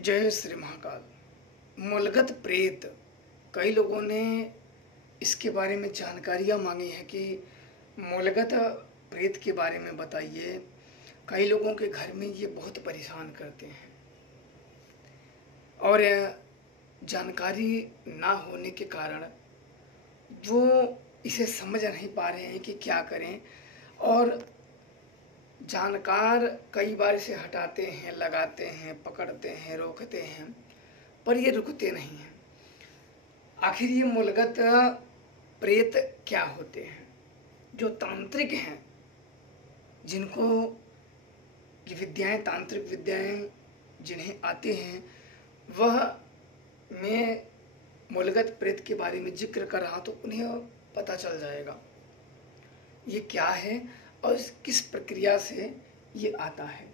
जय श्री महाकाल। मूलगत प्रेत, कई लोगों ने इसके बारे में जानकारियाँ मांगी हैं कि मूलगत प्रेत के बारे में बताइए। कई लोगों के घर में ये बहुत परेशान करते हैं और जानकारी ना होने के कारण वो इसे समझ नहीं पा रहे हैं कि क्या करें, और जानकार कई बार इसे हटाते हैं, लगाते हैं, पकड़ते हैं, रोकते हैं, पर ये रुकते नहीं हैं। आखिर ये मूलगत प्रेत क्या होते हैं? जो तांत्रिक हैं, जिनको ये विद्याएं, तांत्रिक विद्याएं जिन्हें आते हैं, वह मैं मूलगत प्रेत के बारे में जिक्र कर रहा तो उन्हें पता चल जाएगा ये क्या है और किस प्रक्रिया से ये आता है।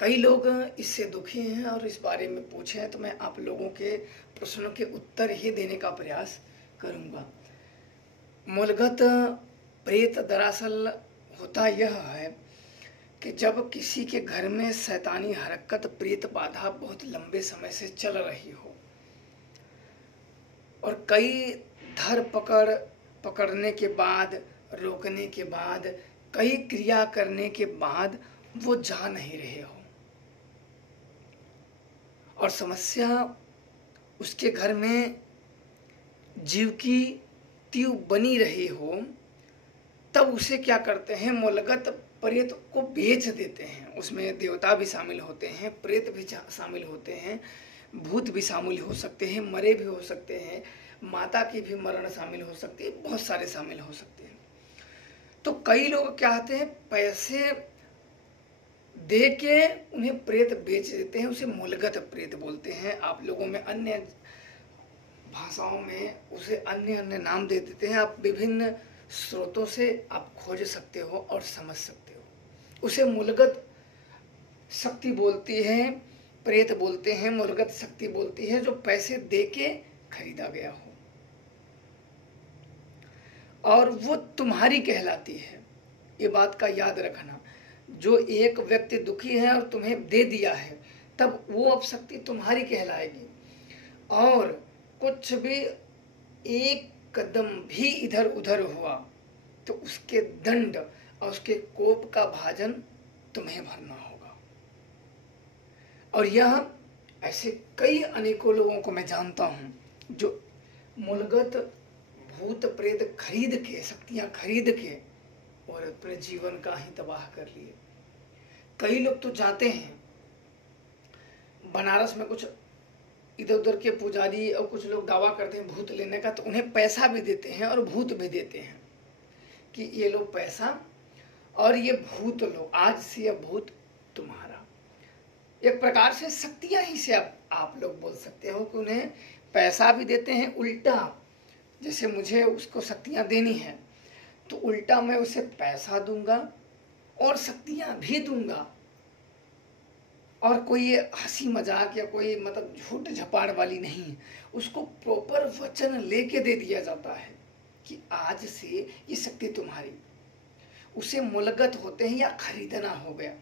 कई लोग इससे दुखी हैं और इस बारे में पूछे हैं, तो मैं आप लोगों के प्रश्नों के उत्तर ही देने का प्रयास करूंगा। मूलगत प्रेत दरअसल होता यह है कि जब किसी के घर में शैतानी हरकत, प्रेत बाधा बहुत लंबे समय से चल रही हो और कई धर पकड़ने के बाद, रोकने के बाद, कई क्रिया करने के बाद वो जा नहीं रहे हो और समस्या उसके घर में जीव की तीव बनी रही हो, तब उसे क्या करते हैं, मूलगत प्रेत को बेच देते हैं। उसमें देवता भी शामिल होते हैं, प्रेत भी शामिल होते हैं, भूत भी शामिल हो सकते हैं, मरे भी हो सकते हैं, माता की भी मरण शामिल हो सकती है, बहुत सारे शामिल हो सकते हैं। तो कई लोग क्या होते हैं, पैसे दे के उन्हें प्रेत बेच देते हैं, उसे मूलगत प्रेत बोलते हैं। आप लोगों में अन्य भाषाओं में उसे अन्य अन्य नाम दे देते हैं। आप विभिन्न स्रोतों से आप खोज सकते हो और समझ सकते हो। उसे मूलगत शक्ति बोलती है, प्रेत बोलते हैं, मूलगत शक्ति बोलती है, जो पैसे दे के खरीदा गया हो और वो तुम्हारी कहलाती है। ये बात का याद रखना, जो एक व्यक्ति दुखी है और तुम्हें दे दिया है, तब वो अब शक्ति तुम्हारी कहलाएगी। और कुछ भी एक कदम भी इधर उधर हुआ तो उसके दंड और उसके कोप का भाजन तुम्हें भरना होगा। और यह ऐसे कई अनेकों लोगों को मैं जानता हूं जो मूलगत भूत प्रेत खरीद के, शक्तियां खरीद के और अपने जीवन का ही तबाह कर लिए। कई लोग तो जाते हैं बनारस में, कुछ इधर उधर के पुजारी और कुछ लोग दावा करते हैं भूत लेने का, तो उन्हें पैसा भी देते हैं और भूत भी देते हैं कि ये लो पैसा और ये भूत लो, आज से यह भूत तुम्हारा। एक प्रकार से शक्तियां ही से आप लोग बोल सकते हो कि उन्हें पैसा भी देते हैं। उल्टा, जैसे मुझे उसको शक्तियां देनी है तो उल्टा मैं उसे पैसा दूंगा और शक्तियां भी दूंगा। और कोई हंसी मजाक या कोई मतलब झूठ झपाड़ वाली नहीं, उसको प्रॉपर वचन लेके दे दिया जाता है कि आज से ये शक्ति तुम्हारी। उसे मूलगत होते हैं या खरीदना हो गया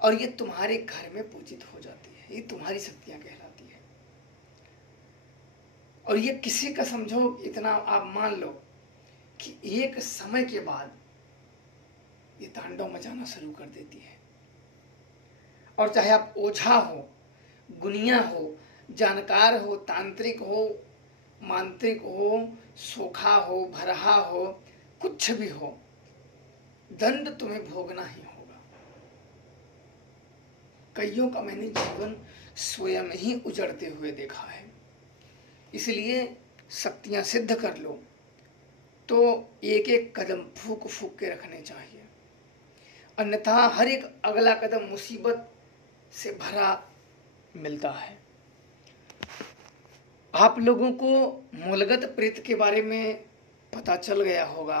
और ये तुम्हारे घर में पूजित हो जाती है, ये तुम्हारी शक्तियां कहलाती है। और ये किसी का समझो, इतना आप मान लो कि एक समय के बाद ये तांडव मचाना शुरू कर देती है। और चाहे आप ओझा हो, गुनिया हो, जानकार हो, तांत्रिक हो, मांत्रिक हो, सोखा हो, भरहा हो, कुछ भी हो, दंड तुम्हें भोगना ही होगा। कईयों का मैंने जीवन स्वयं ही उजड़ते हुए देखा है। इसलिए शक्तियां सिद्ध कर लो तो एक एक कदम फूक फूक के रखने चाहिए, अन्यथा हर एक अगला कदम मुसीबत से भरा मिलता है। आप लोगों को मूलगत प्रेत के बारे में पता चल गया होगा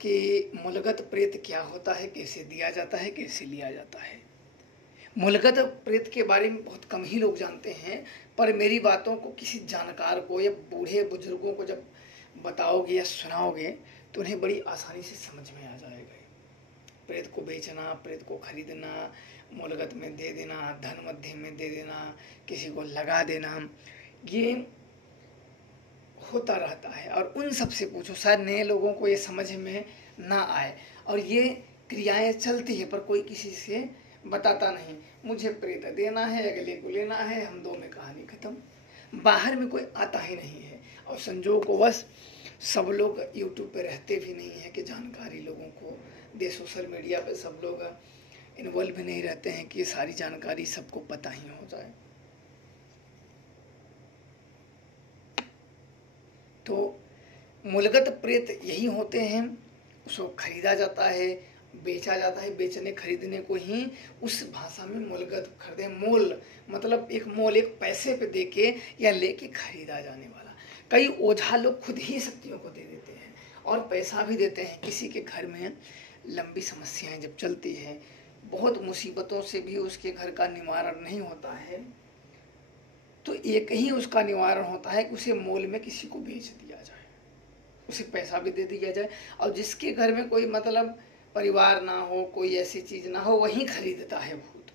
कि मूलगत प्रेत क्या होता है, कैसे दिया जाता है, कैसे लिया जाता है। मूलगत प्रेत के बारे में बहुत कम ही लोग जानते हैं, पर मेरी बातों को किसी जानकार को या बूढ़े बुजुर्गों को जब बताओगे या सुनाओगे तो उन्हें बड़ी आसानी से समझ में आ जाएगा। प्रेत को बेचना, प्रेत को खरीदना, मूलगत में दे देना, धन मध्य में दे देना, किसी को लगा देना, ये होता रहता है। और उन सब से पूछो, शायद नए लोगों को ये समझ में ना आए, और ये क्रियाएं चलती है पर कोई किसी से बताता नहीं। मुझे प्रेत देना है, अगले को लेना है, हम दो में कहानी खत्म। बाहर में कोई आता ही नहीं है, और संजोगवश सब लोग यूट्यूब पे रहते भी नहीं है कि जानकारी लोगों को दे। सोशल मीडिया पे सब लोग इन्वॉल्व भी नहीं रहते हैं कि ये सारी जानकारी सबको पता ही हो जाए। तो मूलगत प्रेत यही होते हैं, उसको खरीदा जाता है, बेचा जाता है। बेचने खरीदने को ही उस भाषा में मूलगत खरीदे, मोल मतलब एक मोल, एक पैसे पे देके या लेके खरीदा जाने वाला। कई ओझा लोग खुद ही शक्तियों को दे देते हैं और पैसा भी देते हैं। किसी के घर में लंबी समस्याएं जब चलती है, बहुत मुसीबतों से भी उसके घर का निवारण नहीं होता है, तो एक ही उसका निवारण होता है कि उसे मोल में किसी को बेच दिया जाए, उसे पैसा भी दे दिया जाए। और जिसके घर में कोई मतलब परिवार ना हो, कोई ऐसी चीज ना हो, वही खरीदता है भूत।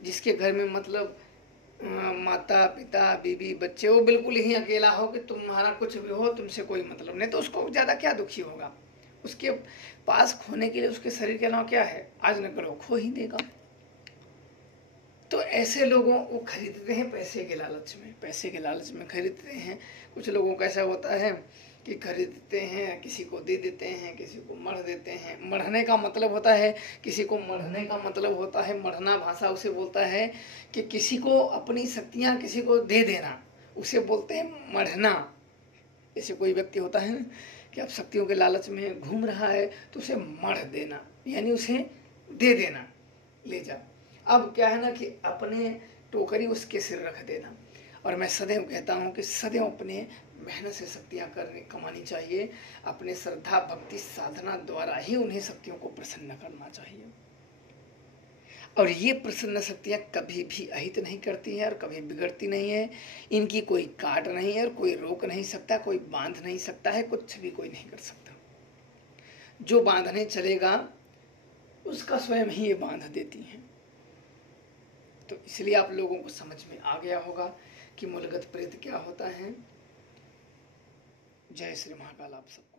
जिसके घर में मतलब माता पिता बीवी बच्चे, वो बिल्कुल ही अकेला हो कि तुम्हारा कुछ भी हो, तुमसे कोई मतलब नहीं, तो उसको ज्यादा क्या दुखी होगा। उसके पास खोने के लिए उसके शरीर के अलावा क्या है, आज न कल खो ही देगा। तो ऐसे लोगों को खरीदते हैं पैसे के लालच में, पैसे के लालच में खरीदते हैं। कुछ लोगों का ऐसा होता है कि खरीदते हैं, किसी को दे देते हैं, किसी को मढ़ देते हैं। मढ़ने का मतलब होता है, किसी को मढ़ने का मतलब होता है, मढ़ना भाषा उसे बोलता है कि किसी को अपनी शक्तियां किसी को दे देना, उसे बोलते हैं मढ़ना। जैसे कोई व्यक्ति होता है ना कि अब शक्तियों के लालच में घूम रहा है, तो उसे मढ़ देना, यानी उसे दे देना, ले जा। अब क्या है ना कि अपने टोकरी उसके सिर रख देना। और मैं सदैव कहता हूँ कि सदैव अपने मेहनत से शक्तियाँ कमानी चाहिए। अपने श्रद्धा भक्ति साधना द्वारा ही उन्हें शक्तियों को प्रसन्न करना चाहिए। और ये प्रसन्न शक्तियाँ कभी भी अहित नहीं करती हैं और कभी बिगड़ती नहीं है। इनकी कोई काट नहीं है और कोई रोक नहीं सकता, कोई बांध नहीं सकता है, कुछ भी कोई नहीं कर सकता। जो बांधने चलेगा उसका स्वयं ही ये बांध देती हैं। तो इसलिए आप लोगों को समझ में आ गया होगा कि मूलगत प्रेत क्या होता है। जय श्री महाकाल। आप सब